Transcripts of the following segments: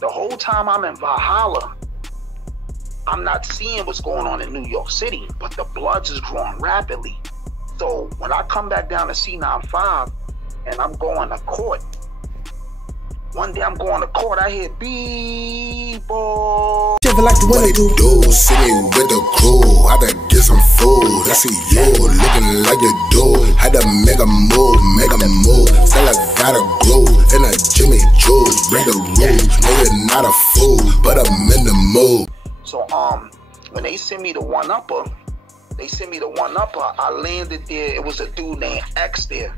the whole time I'm in Valhalla, I'm not seeing what's going on in New York City, but the Bloods is growing rapidly. So when I come back down to C95 and I'm going to court, one day I'm going to court, I hear B-boy. Like the way they do, sitting with the crew, I had to get some food. I see you looking like you do. Had to make a move. Still I gotta grow in a Jimmy Choo's. Break the rules, no you're not a fool, but I'm in the mood. So when they sent me the one-upper, I landed there. It was a dude named X there.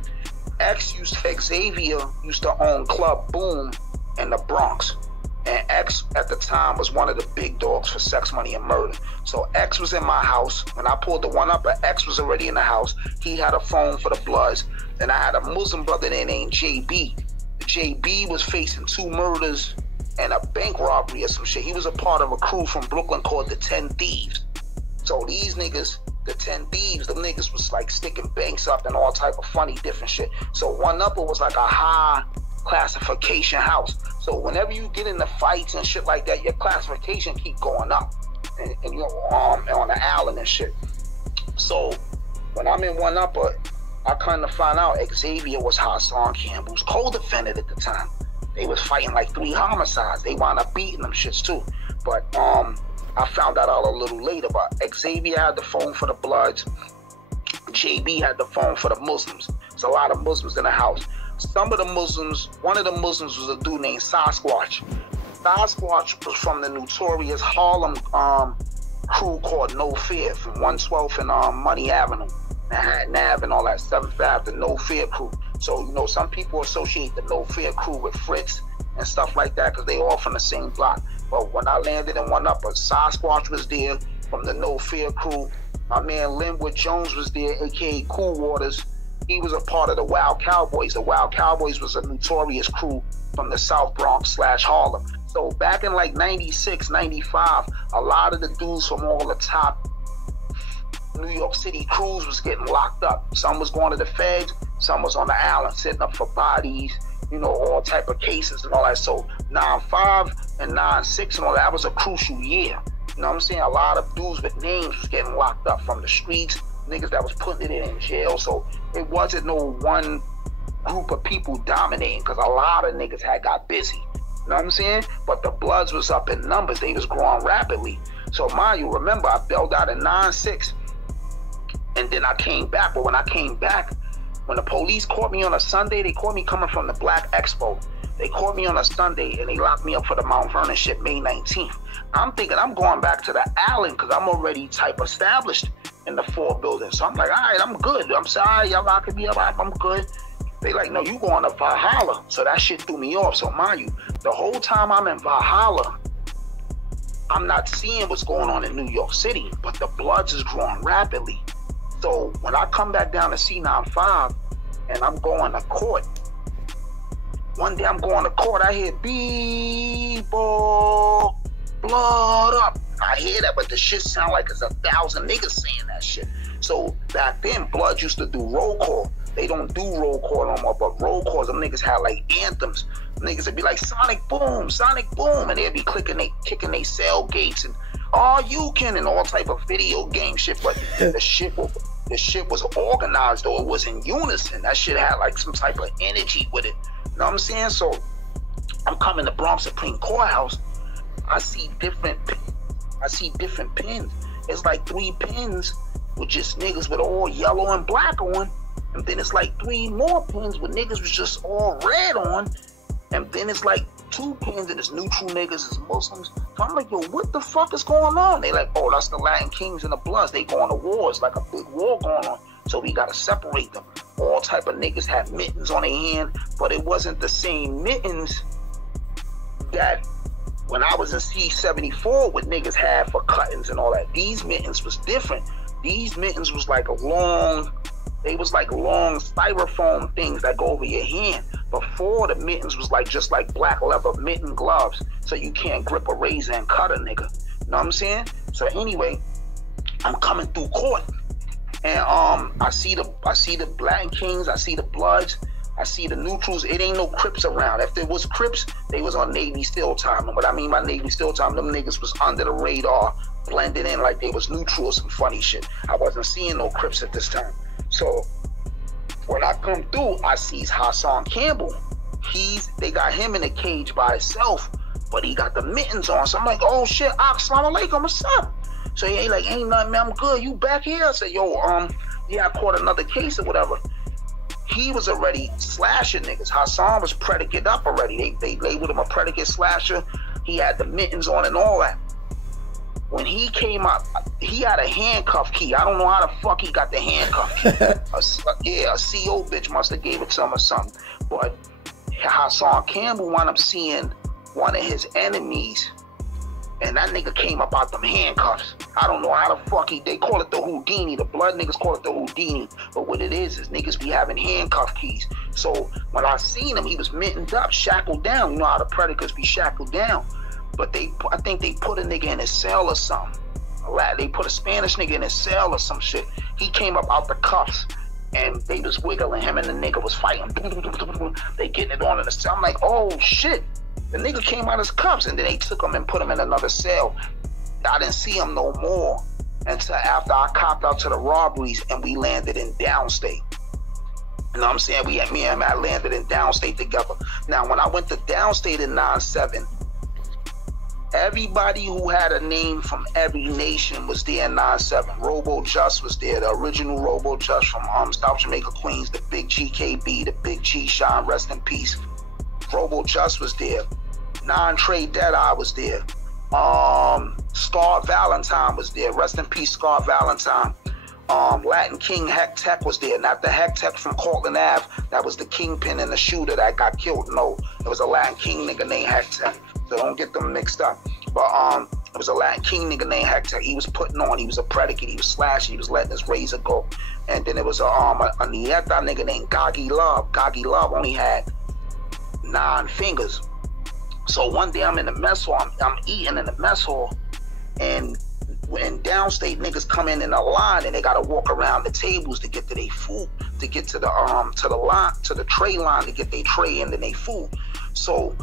Xavier used to own Club Boom in the Bronx. And X at the time was one of the big dogs for sex, money, and murder. So X was in my house. When I pulled the one-upper, X was already in the house. He had a phone for the Bloods. Then I had a Muslim brother there named JB. JB was facing 2 murders and a bank robbery or some shit. He was a part of a crew from Brooklyn called the 10 Thieves. So these niggas, the 10 Thieves, them niggas was like sticking banks up and all type of funny different shit. So one-upper was like a high classification house. So whenever you get into fights and shit like that, your classification keep going up, and you're on the island and shit. So when I'm in one-upper, I kind of find out Xavier was Hassan Campbell's co-defendant at the time. They was fighting like 3 homicides. They wound up beating them shits too. But I found that out a little later. But Xavier had the phone for the Bloods. JB had the phone for the Muslims. There's a lot of Muslims in the house. Some of the Muslims, one of the Muslims was a dude named Sasquatch. Sasquatch was from the notorious Harlem crew called No Fear from 112th and Money Avenue, Manhattan Ave and all that, 7th Ave, the No Fear crew. So, you know, some people associate the No Fear crew with Fritz and stuff like that because they all from the same block. But when I landed in one-upper, Sasquatch was there from the No Fear crew. My man Linwood Jones was there, a.k.a. Cool Waters. He was a part of the Wild Cowboys. The Wild Cowboys was a notorious crew from the South Bronx / Harlem. So back in like 96, 95, a lot of the dudes from all the top New York City crews was getting locked up. Some was going to the feds, some was on the island sitting up for bodies, you know, all type of cases and all that. So 9-5 and 9-6 and all that was a crucial year. You know what I'm saying? A lot of dudes with names was getting locked up from the streets, niggas that was putting it in jail. So it wasn't no one group of people dominating because a lot of niggas had got busy. You know what I'm saying? But the Bloods was up in numbers. They was growing rapidly. So mind you, remember, I bailed out in 9-6 and then I came back. But when I came back, when the police caught me on a Sunday, they caught me coming from the Black Expo. They caught me on a Sunday and they locked me up for the Mount Vernon shit May 19th. I'm thinking I'm going back to the island because I'm already type established in the 4 buildings. So I'm like, all right, I'm good. I'm sorry, y'all locking me up. I'm good. They like, no, you going to Valhalla. So that shit threw me off. So mind you, the whole time I'm in Valhalla, I'm not seeing what's going on in New York City, but the Bloods is growing rapidly. So when I come back down to C95 and I'm going to court, one day I'm going to court, I hear B-boy, blood up. I hear that, but the shit sound like it's 1,000 niggas saying that shit. So back then, Bloods used to do roll call. They don't do roll call no more, but roll calls, them niggas had like anthems. Niggas would be like Sonic Boom, and they'd be kicking they cell gates and all you can and all type of video game shit. But the shit was organized, though. It was in unison. That shit had like some type of energy with it. You know what I'm saying? So I'm coming to Bronx Supreme Courthouse. I see different pins. It's like 3 pins with just niggas with all yellow and black on. And then it's like 3 more pins with niggas with just all red on. And then it's like 2 pins and it's neutral niggas, it's Muslims. So I'm like, yo, what the fuck is going on? They like, oh, that's the Latin Kings and the Bloods. They going to war. It's like a big war going on. So we got to separate them. All type of niggas had mittens on their hand, but it wasn't the same mittens that when I was in C74 what niggas had for cuttings and all that. These mittens was different. These mittens was like long styrofoam things that go over your hand. Before, the mittens was like just like black leather mitten gloves, so you can't grip a razor and cut a nigga. You know what I'm saying? So anyway, I'm coming through court, and I see the Latin Kings, I see the Bloods, I see the neutrals. It ain't no Crips around. If there was Crips, they was on Navy SEAL time. And what I mean by Navy SEAL time, them niggas was under the radar, blending in like they was neutral or some funny shit. I wasn't seeing no Crips at this time. So when I come through, I sees Hassan Campbell. They got him in a cage by himself, but he got the mittens on. So I'm like, oh shit, assalamu alaikum, what's up? So he ain't like, ain't nothing, man, I'm good. You back here? I said, yo, yeah, I caught another case or whatever. He was already slashing niggas. Hassan was predicate up already. They labeled him a predicate slasher. He had the mittens on and all that. When he came up, he had a handcuff key. I don't know how the fuck he got the handcuff key. A CO bitch must have gave it to him or something. But Hassan Campbell wound up seeing one of his enemies, and that nigga came up out them handcuffs. I don't know how the fuck they call it the Houdini. The blood niggas call it the Houdini. But what it is niggas be having handcuff keys. So when I seen him, he was mittened up, shackled down. You know how the predators be shackled down. But I think they put a nigga in his cell or something. They put a Spanish nigga in his cell or some shit. He came up out the cuffs, and they was wiggling him, and the nigga was fighting. They getting it on in the cell. I'm like, oh shit. The nigga came out of his cuffs, and then they took him and put him in another cell. I didn't see him no more until after I copped out to the robberies and we landed in downstate. You know what I'm saying? Me and him had landed in downstate together. Now, when I went to downstate in 9/7, everybody who had a name from every nation was there in 9/7. Robo Just was there, the original Robo Just from South Jamaica, Queens, the big GKB, the big G Shine, rest in peace. Robo Just was there. Non-Trade Deadeye was there. Scar Valentine was there. Rest in peace, Scar Valentine. Latin King Heck Tech was there. Not the Heck Tech from Cortland Ave. That was the kingpin and the shooter that got killed. No, it was a Latin King nigga named Heck Tech. So don't get them mixed up. But it was a Latin King nigga named Heck Tech. He was putting on. He was a predicate. He was slashing. He was letting his razor go. And then it was a Nieta nigga named Goggy Love. Goggy Love only had 9 fingers. So one day I'm in the mess hall. I'm eating in the mess hall, and when downstate niggas come in a line and they gotta walk around the tables to get to their food, to get to the line, to the tray line to get their tray and then their food. So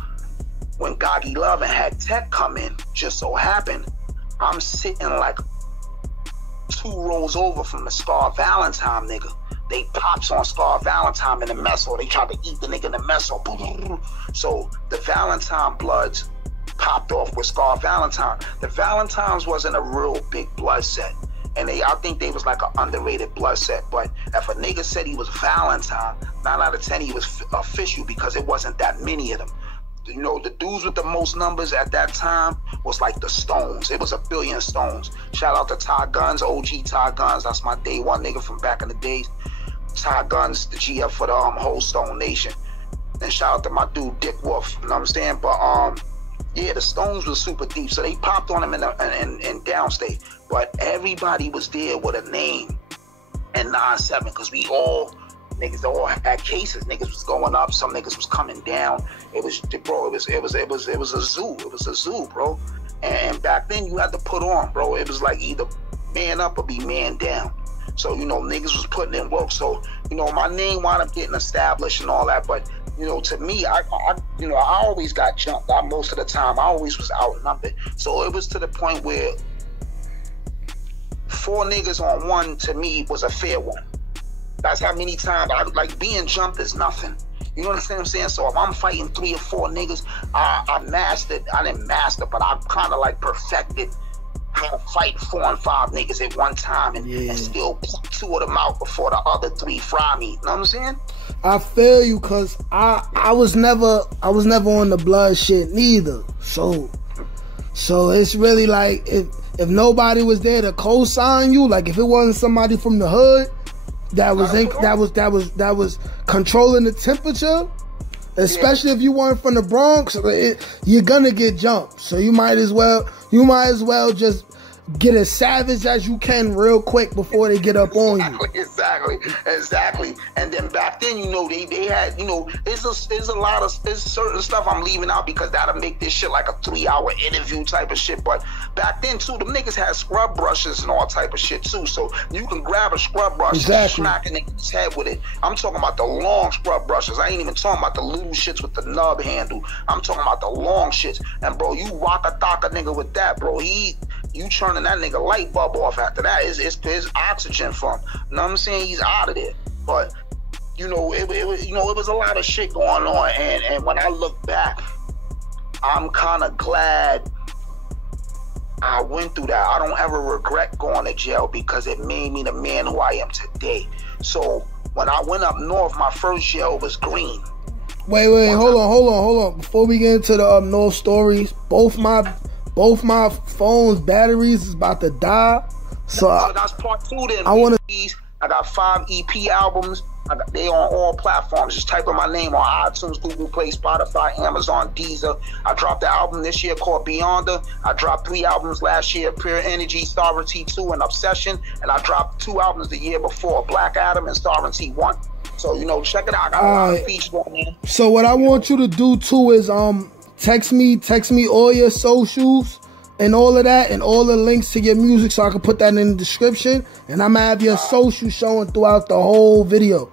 when Goggy Love and Hack Tech come in, just so happened I'm sitting like 2 rows over from the Scar Valentine nigga. They pops on Scar Valentine in the mess hall. They tried to eat the nigga in the mess hall. So the Valentine bloods popped off with Scar Valentine. The Valentines wasn't a real big blood set. And I think they was like an underrated blood set. But if a nigga said he was Valentine, 9 out of 10 he was official because it wasn't that many of them. You know, the dudes with the most numbers at that time was like the Stones. It was 1 billion Stones. Shout out to Ty Guns, OG Ty Guns. That's my day one nigga from back in the days. Ty Guns, the GF for the whole Stone Nation. And shout out to my dude Dick Wolf. You know what I'm saying? But yeah, the Stones was super deep, so they popped on him in downstate. But everybody was there with a name in 9/7 because niggas all had cases. Niggas was going up. Some niggas was coming down. It was, bro. It was a zoo. It was a zoo, bro. And back then you had to put on, bro. It was like either man up or be man down. So you know niggas was putting in work. So you know my name wound up getting established and all that. But you know to me, I always got jumped. Most of the time I always was outnumbered. So it was to the point where 4 niggas on 1 to me was a fair one. That's how many times being jumped is nothing. You know what I'm saying? So if I'm fighting 3 or 4 niggas, I mastered. I didn't master, but I kind of like perfected how to fight 4 and 5 niggas at one time and still put 2 of them out before the other 3 fry me. You know what I'm saying? I feel you, cause I was never on the blood shit neither. So it's really like if nobody was there to co-sign you, like if it wasn't somebody from the hood that was controlling the temperature, especially if you weren't from the Bronx, you're gonna get jumped. So you might as well just get as savage as you can real quick before they get up on you. exactly. And then back then, you know, they had, you know, there's certain stuff I'm leaving out because that'll make this shit like a 3-hour interview type of shit. But back then too, them niggas had scrub brushes and all type of shit too. So you can grab a scrub brush and smack a nigga's head with it. I'm talking about the long scrub brushes. I ain't even talking about the little shits with the nub handle. I'm talking about the long shits. And bro, you waka-taka nigga with that, bro. You turning that nigga light bulb off after that. It's oxygen from. You know what I'm saying? He's out of there. But you know, it was a lot of shit going on. And when I look back, I'm kind of glad I went through that. I don't ever regret going to jail because it made me the man who I am today. So when I went up north, my first jail was Green. Wait, hold on. Before we get into the North stories, both my phone's batteries is about to die. So that's part 2 then. I got 5 EP albums. They on all platforms. Just type in my name on iTunes, Google Play, Spotify, Amazon, Deezer. I dropped the album this year called Beyonder. I dropped 3 albums last year, Pure Energy, Sovereignty 2, and Obsession. And I dropped 2 albums the year before, Black Adam and Sovereignty 1. So, you know, check it out. I got a lot of features on there. So what I want you to do too is text me all your socials and all of that and all the links to your music so I can put that in the description. And I'm gonna have your social showing throughout the whole video.